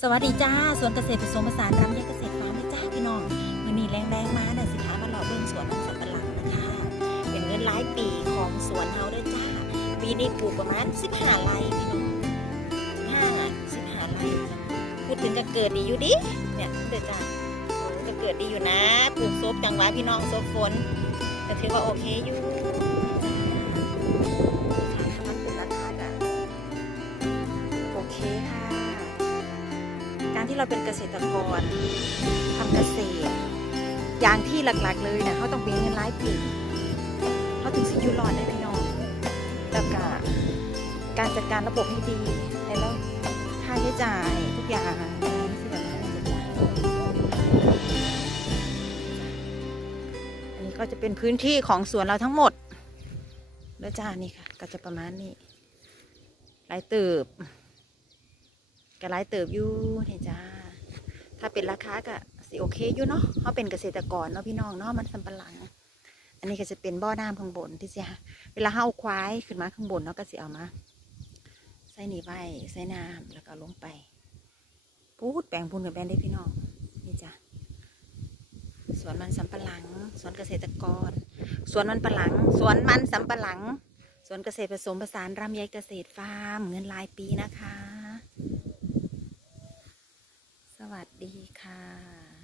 สวัสดีจ้าสวนเกษตรผสมผสานรำไยเกษตรฟาร์มนะจ้าพี่น้องมันมีแรงแรงมาน่ะสิพามาหล่อเบิ่งสวนของสับปะหลังนะคะ เป็นเงินหลายปีของสวนเฮาด้วยจ้า ปีนี้ปลูกประมาณ15ไร่พี่น้องห้าสิบห้าไร่พูดถึงก็เกิดดีอยู่ดิเนี่ยเด้อจ้าโอ้ก็เกิดดีอยู่นะปลูกซบจังหวะพี่น้องซบฝนแต่ถือว่าโอเคอยู่ ที่เราเป็นเกษตรกรทำเกษตร อย่างที่หลักๆเลยเนี่ยเขาต้องมีเงินรายปีเขาถึงสิอยูรอดได้พี่น้องแล้วก็การจัดการระบบให้ดีแล้วค่าใช้จ่ายทุกอย่างที่แบบนั้นจะจ่ายอันนี้ก็จะเป็นพื้นที่ของสวนเราทั้งหมดแล้วจ้านี่ค่ะ ก็จะประมาณนี้หลายติบ ก็หลายเติบอยู่เนี่ยจ้า ถ้าเป็นราคาก็สิโอเคอยู่เนาะเขาเป็นเกษตรกรเนาะพี่น้องเนาะมันสำปะหลัง อันนี้ก็จะเป็นบ่อน้ำข้างบนที่จะเวลาเขาเอาควายขึ้นมาข้างบนเนาะก็สิเอามาใส่หนีไว้ใส่น้ำแล้วก็ลงไปพูดแปลงพูนกับแบนได้พี่น้องนี่จ้ะสวนมันสำปะหลัง สวนเกษตรกร สวนมันปะหลัง สวนมันสำปะหลัง สวนเกษตรผสมผสานรำไยเกษตรฟาร์มเงินรายปีนะคะ วัสดีค่ะ